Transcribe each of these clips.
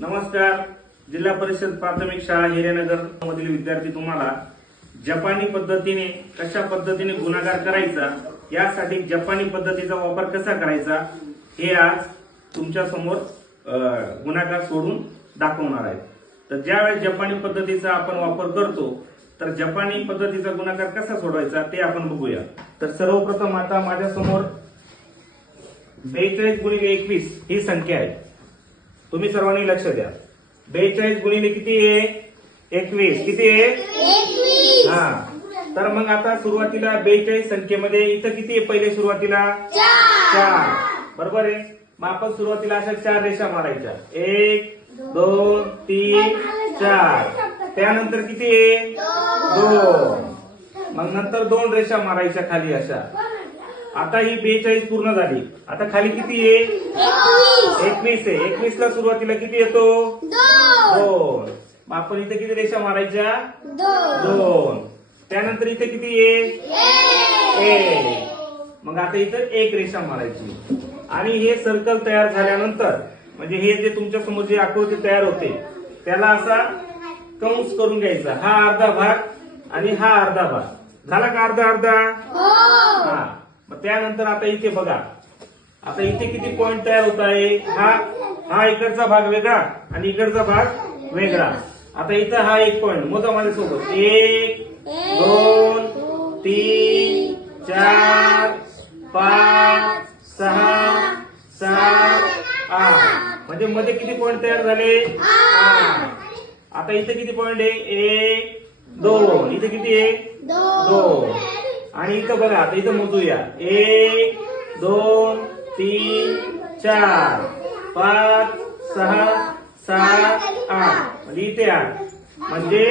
नमस्कार. जिल्हा परिषद प्राथमिक शाळा हिरेनगर मधील विद्यार्थी तुम्हाला जपानी पद्धतीने कशा पद्धतीने गुणाकार करायचा यासाठी जपानी पद्धतीचा वापर कसा करायचा हे आज तुमच्यासमोर गुणाकार सोडून दाखवणार आहे. तर ज्यावेळेस जपानी पद्धतीचा आपण वापर करतो तर जपानी पद्धतीचा गुणाकार कसा सोडवायचा ते आपण बघूया. तर सर्वप्रथम आता माझ्यासमोर बेचाळीस गुणिले एकवीस ही संख्या आहे. तुम्ही सर्वांनी लक्ष द्या. बेचाळीस गुणिले किती आहे? एकवीस. किती आहे? हा. तर मग आता सुरुवातीला बेचाळीस संख्येमध्ये इथं किती आहे पहिले सुरुवातीला? चार. बरोबर आहे? मग आपण सुरुवातीला अशा चार रेषा मारायच्या. एक दोन तीन चार. त्यानंतर किती आहे? दोन. मग नंतर दोन रेषा मारायच्या खाली अशा. आता ही बेचाळीस पूर्ण झाली. आता खाली किती आहे? एकवीस. आहे. एकवीस ला सुरुवातीला किती येतो? दोन. मग आपण इथे किती रेषा मारायच्या? दोन. त्यानंतर इथे किती आहे? एक. मग आता इथं एक रेषा मारायची. आणि हे सर्कल तयार झाल्यानंतर म्हणजे हे जे तुमच्यासमोर जे आकृती तयार होते त्याला असा कंस करून घ्यायचा. हा अर्धा भाग आणि हा अर्धा भाग. झाला का अर्धा अर्धा? हा. मग त्यानंतर आता इथे बघा. आता इथे किती पॉइंट तयार होत आहे? हा हा इकडचा भाग वेगळा आणि इकडचा भाग वेगळा. आता इथं हा एक पॉइंट मोजा माझ्यासोबत. एक दोन तीन चार पाच सहा सात आठ. म्हणजे मध्ये किती पॉइंट तयार झाले? आता इथे किती पॉइंट आहे? एक दोन. इथे किती आहे? दोन. आणि इथं बघा आता इथं मोजूया. एक दोन तीन चार पाच सहा सात आठ. म्हणजे इथे आठ. म्हणजे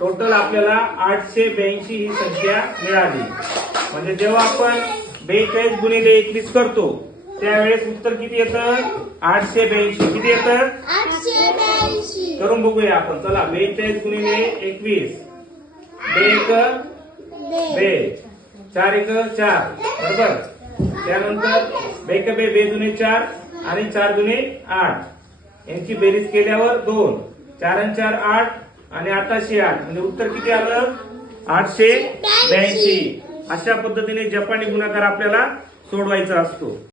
टोटल आपल्याला आठशे ब्याऐंशी ही संख्या मिळाली. म्हणजे जेव्हा आपण बेचाळीस गुणिले एकवीस करतो त्यावेळेस उत्तर किती येतं? आठशे ब्याऐंशी. किती येतं? करून बघूया आपण. चला बेचाळीस गुणिले एकवीस. बे एक बे. चार एक चार. बरोबर? त्यानंतर बेकबे बे दुने चार आणि चार दुने आठ. यांची बेरीज केल्यावर दोन. चार आणि चार आठ आणि आठाशे आठ. म्हणजे उत्तर किती आलं? आठशे ब्याऐंशी. अशा पद्धतीने जपानी गुणाकार आपल्याला सोडवायचा असतो.